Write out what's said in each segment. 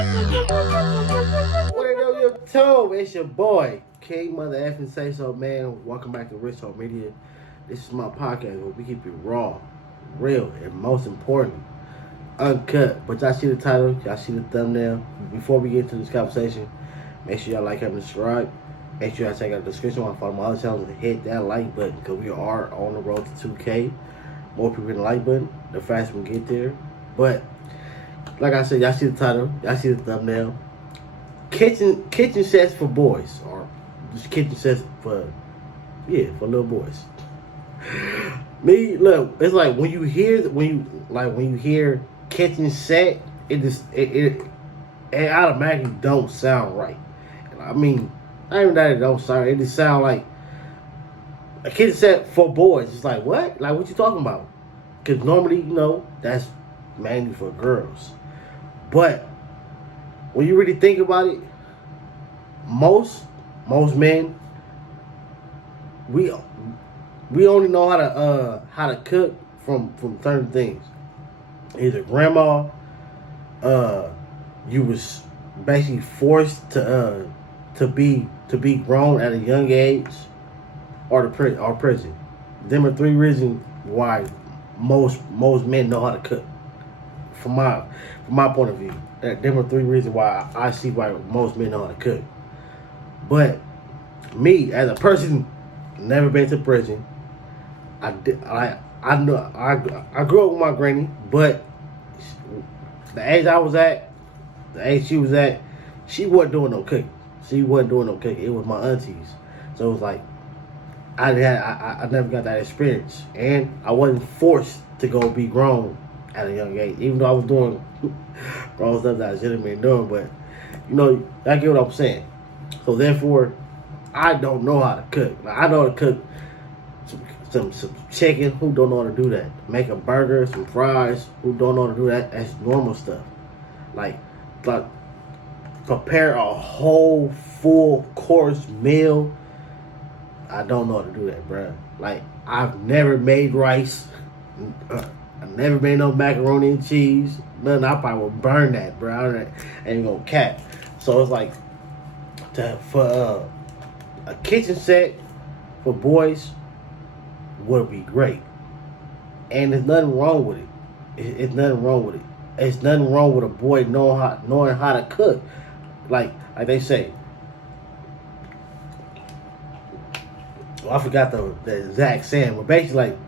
What it do, your toe? It's your boy, KiingSaySo, man. Welcome back to Riichstonemedia. This is my podcast where we keep it raw, real, and most important, uncut. But y'all see the title, y'all see the thumbnail. Before we get into this conversation, make sure y'all like and subscribe. Make sure y'all check out the description while follow my other channels and hit that like button because we are on the road to 2K. More people hit the like button, the faster we get there. But like I said, y'all see the title, y'all see the thumbnail. Kitchen sets for boys, or just kitchen sets for little boys. Me, look, it's like when you hear kitchen set, it automatically don't sound right. I mean, not even that it don't sound right, it just sound like a kitchen set for boys. It's like, what? Like, what you talking about? Because normally, that's mainly for girls. But when you really think about it, most men, we only know how to cook from certain things. Either grandma, you was basically forced to be grown at a young age, or prison. Them are three reasons why most men know how to cook. From my point of view, there were three reasons why I see why most men know how to cook. But me, as a person, never been to prison. I grew up with my granny, but the age I was at, the age she was at, she wasn't doing no cooking. It was my aunties. So it was like I never got that experience, and I wasn't forced to go be grown at a young age, even though I was doing grown stuff that I shouldn't have been doing. But I get what I'm saying. So therefore, I don't know how to cook. Like, I know how to cook some chicken. Who don't know how to do that? Make a burger, some fries. Who don't know how to do that? That's normal stuff. Like prepare a whole full course meal. I don't know how to do that, bruh. Like, I've never made rice. I've never made no macaroni and cheese. Nothing. I probably would burn that, bro. I ain't gonna cap. So it's like, for a kitchen set for boys would be great, and there's nothing wrong with it. It's nothing wrong with it. It's nothing wrong with a boy knowing how to cook. Like they say. Well, I forgot the exact saying, but basically, like,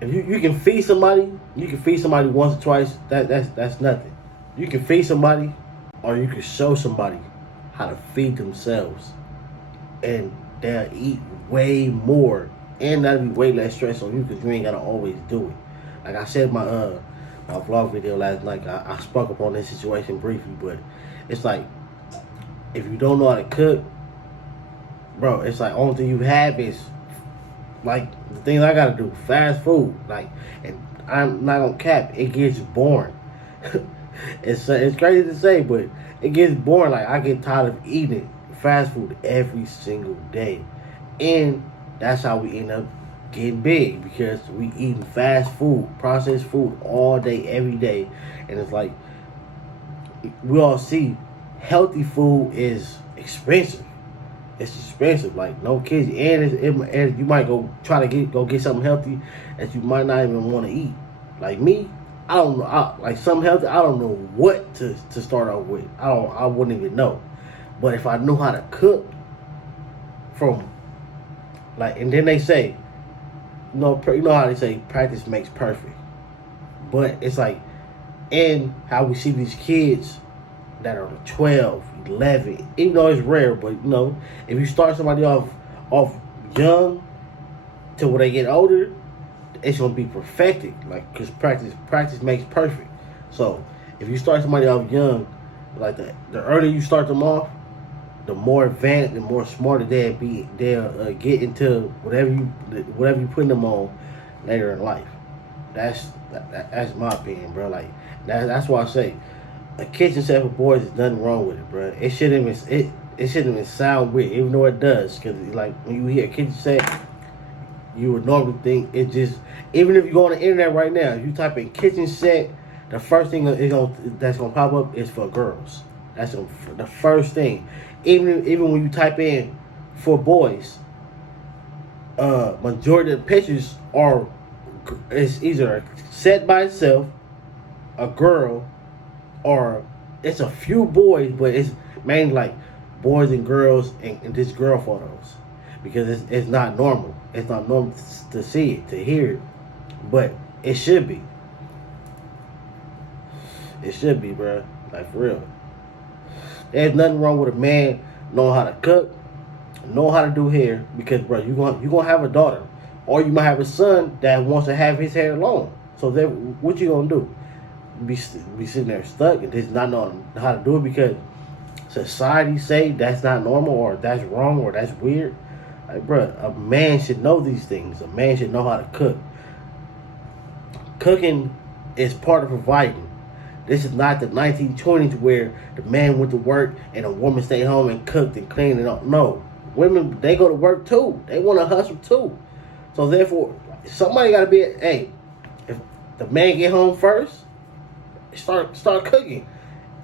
if you can feed somebody, once or twice. That's nothing. You can feed somebody, or you can show somebody how to feed themselves, and they'll eat way more, and that'll be way less stress on you because you ain't gotta always do it. Like I said in my vlog video last night, I spoke up on this situation briefly, but it's like, if you don't know how to cook, bro, it's like only thing you have is like the things I gotta do, fast food. Like, and I'm not gonna cap, it gets boring. It's crazy to say, but it gets boring. Like, I get tired of eating fast food every single day, and that's how we end up getting big, because we eating fast food, processed food all day, every day. And it's like, we all see healthy food is expensive. It's expensive, like no kids, and you might go get something healthy that you might not even want to eat. Like me, I don't know. Like something healthy, I don't know what to start off with. I wouldn't even know. But if I knew how to cook, and then they say, you know how they say practice makes perfect. But it's like, and how we see these kids that are 12, 11, even though it's rare, but if you start somebody off young till when they get older, it's gonna be perfected. Like, because practice makes perfect. So if you start somebody off young, like the earlier you start them off, the more advanced and more smarter they'll get into whatever you put them on later in life. That's my opinion, bro. Like, that's why I say a kitchen set for boys is nothing wrong with it, bro. It shouldn't even sound weird, even though it does. Because like when you hear a kitchen set, you would normally think it just. Even if you go on the internet right now, if you type in kitchen set, the first thing that's gonna pop up is for girls. That's the first thing. Even when you type in for boys, majority of the pictures are it's either set by itself, a girl, or it's a few boys, but it's mainly like boys and girls and just girl photos because it's not normal. It's not normal to see it, to hear it, but it should be. It should be, bro. Like for real. There's nothing wrong with a man knowing how to cook, know how to do hair, because bro, you gonna have a daughter, or you might have a son that wants to have his hair long. So then, what you gonna do? Be sitting there stuck and just not knowing how to do it because society say that's not normal or that's wrong or that's weird. Like, bro, a man should know these things. A man should know how to cook. Cooking is part of providing. This is not the 1920s where the man went to work and a woman stayed home and cooked and cleaned and all. No. Women, they go to work too. They want to hustle too. So therefore, somebody got to be, hey, if the man get home first, start cooking.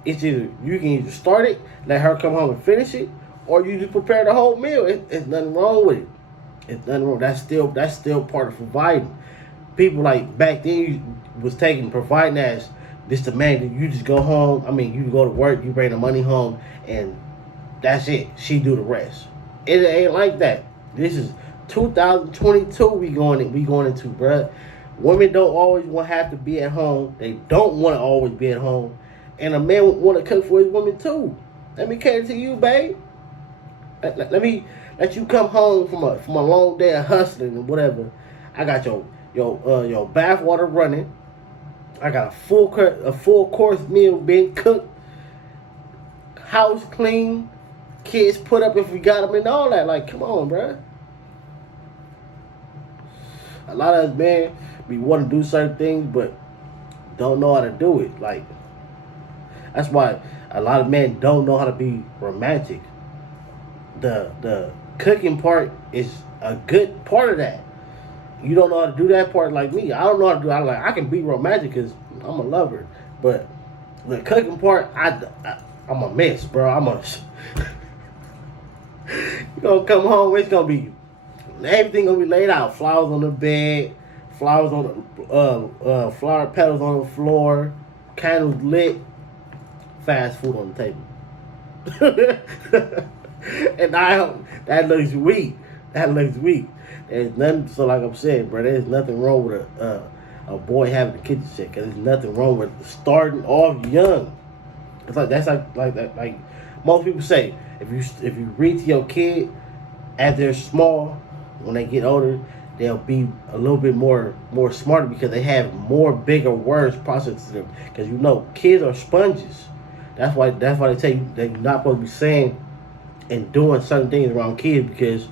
It's either, you can either start it, let her come home and finish it, or you just prepare the whole meal. It's nothing wrong with it. It's nothing wrong. That's still part of providing. People like back then was taking providing as this the man that you just go home. I mean, you go to work, you bring the money home, and that's it. She do the rest. It ain't like that. This is 2022. We going into, bruh. Women don't always want to have to be at home. They don't want to always be at home, and a man want to cook for his woman too. Let me cater to you, babe. Let me let you come home from a long day of hustling and whatever. I got your bath water running. I got a full course meal being cooked, house clean, kids put up if we got them and all that. Like, come on, bruh. A lot of us, man, we want to do certain things, but don't know how to do it. Like, that's why a lot of men don't know how to be romantic. The cooking part is a good part of that. You don't know how to do that part like me. I don't know how to do it. I can be romantic because I'm a lover. But the cooking part, I'm a mess, bro. You gonna come home, it's gonna be, everything gonna be laid out. Flowers on the bed, flowers on the, flower petals on the floor, candles lit, fast food on the table. And that looks weak. That looks weak. There's nothing, so like I'm saying, bro, there's nothing wrong with a boy having a kitchen check. Cause there's nothing wrong with starting off young. It's like that's like most people say, if you read to your kid as they're small, when they get older, they'll be a little bit more smarter because they have more bigger words processed to them. Because kids are sponges. That's why they tell you that you're not supposed to be saying and doing certain things around kids because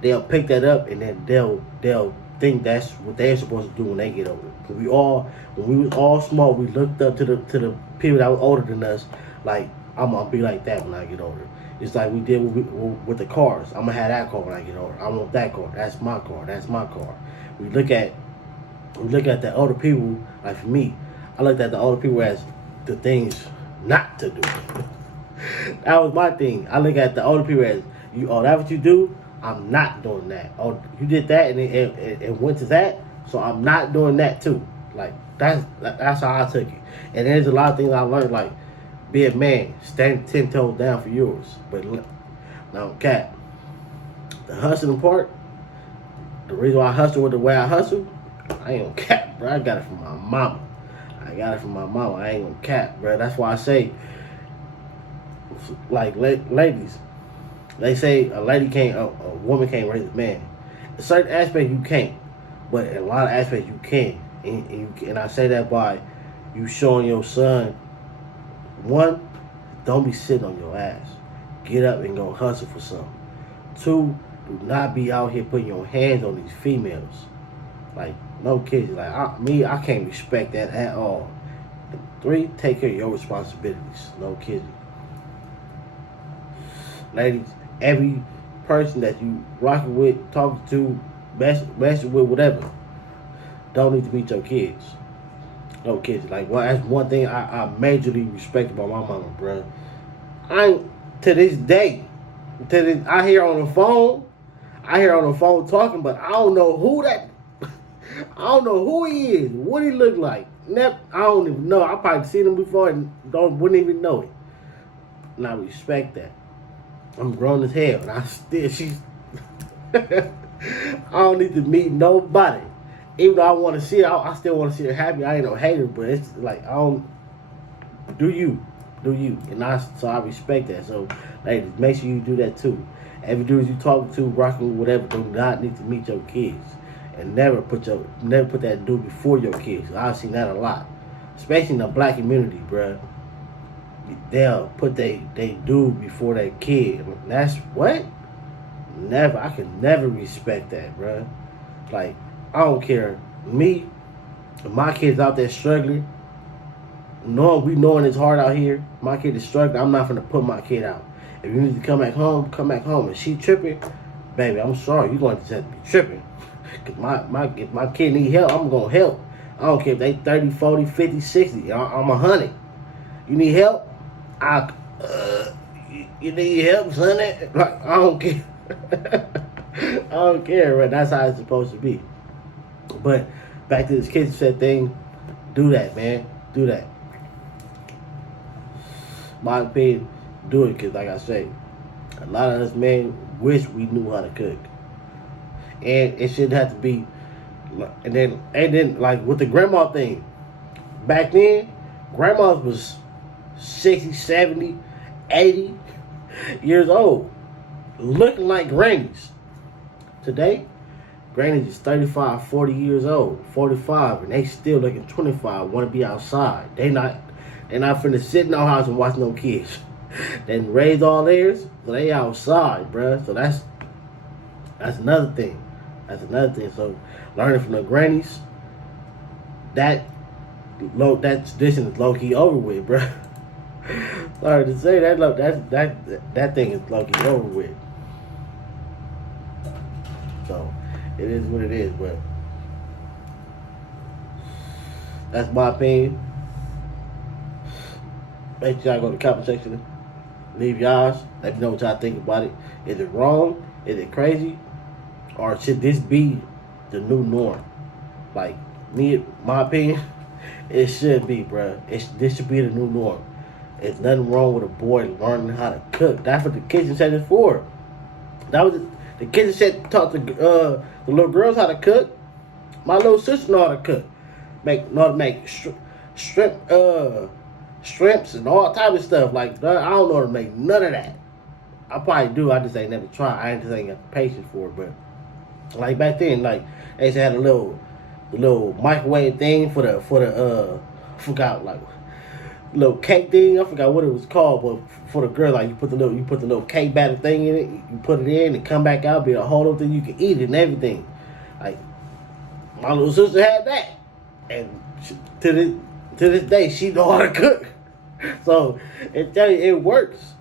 they'll pick that up and then they'll think that's what they're supposed to do when they get older. When we was all small, we looked up to the people that were older than us. Like, I'm gonna be like that when I get older. It's like we did with the cars. I'm gonna have that car when I get older. I want that car. That's my car. That's my car. We look at the older people. Like for me, I looked at the older people as the things not to do. That was my thing. I look at the older people as that's what you do. I'm not doing that. Oh, you did that and it went to that, so I'm not doing that too. Like that's how I took it. And there's a lot of things I learned, like be a man, stand 10 toes down for yours. But now, cat, the hustling part, the reason why I hustle with the way I hustle, I ain't gonna cap, bro. I got it from my mama. I ain't gonna cap, bro. That's why I say, like, ladies, they say a woman can't raise a man. In certain aspects you can't, but in a lot of aspects you can. And I say that by you showing your son, one, don't be sitting on your ass. Get up and go hustle for something. Two, do not be out here putting your hands on these females. Like, no kids. Like, I can't respect that at all. Three, take care of your responsibilities. No kidding. Ladies, every person that you rocking with, talking to, messing with, whatever, don't need to meet your kids. No kids. Like, well, that's one thing I majorly respect about my mama, bro. I to this day, I hear on the phone. I hear on the phone talking, but I don't know who that. I don't know who he is, what he look like. I don't even know. I probably seen him before and wouldn't even know it. And I respect that. I'm grown as hell, and she's. I don't need to meet nobody. Even though I want to see her, I still want to see her happy. I ain't no hater, but it's like I don't. Do you, and so I respect that. So, ladies, make sure you do that too. Every dude you talking to, rocking with whatever, do not need to meet your kids, and never put that dude before your kids. I've seen that a lot, especially in the black community, bruh. They'll put they dude before their kid. That's what? Never. I could never respect that, bruh. Like, I don't care. Me, if my kid's out there struggling, knowing it's hard out here, my kid is struggling, I'm not gonna put my kid out. If you need to come back home, come back home. If she tripping, baby, I'm sorry, you're going to just have to be tripping. Cause if my kid need help, I'm gonna help. I don't care if they 30, 40, 50, 60. I'm 100. You need help? You need help, son? Like, I don't care. I don't care, right? That's how it's supposed to be. But back to this kitchen set thing, do that, man. Do that. My opinion, do it, because like I say, a lot of us men wish we knew how to cook. And it shouldn't have to be, and then like with the grandma thing, back then, grandmas was 60, 70, 80 years old, looking like grannies. Today, grannies is 35, 40 years old, 45, and they still looking 25, want to be outside. They not finna sit in our house and watch no kids. They raised all theirs, so they outside, bruh. So that's another thing. So learning from the grannies, that tradition is low key over with, bruh. Sorry to say that thing is low key over with. So it is what it is, but that's my opinion. Make sure y'all go to the comment section, leave y'all's, let me know what y'all think about it. Is it wrong? Is it crazy? Or should this be the new norm? Like, my opinion, it should be, bruh. This should be the new norm. There's nothing wrong with a boy learning how to cook. That's what the kitchen set is for. That was the kitchen set taught the little girls how to cook. My little sister know how to cook. Know how to make shrimps and all type of stuff. Like, I don't know how to make none of that. I probably do. I just ain't never tried. I just ain't got the patience for it. But like back then, like they used to have the little microwave thing for the I forgot, like little cake thing. I forgot what it was called, but for the girl, like you put the little cake batter thing in it. You put it in and come back out, be a whole other thing. You can eat it and everything. Like my little sister had that, and to this day she know how to cook. So it works.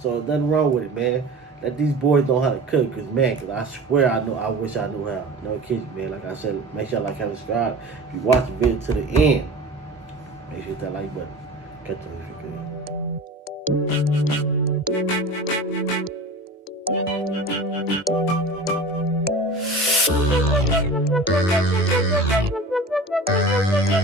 So there's nothing wrong with it, man. Let these boys know how to cook, cause I swear I wish I knew how. No kidding, man. Like I said, make sure y'all like and subscribe. If you watch the video to the end, make sure you hit that like button. Catch you next video.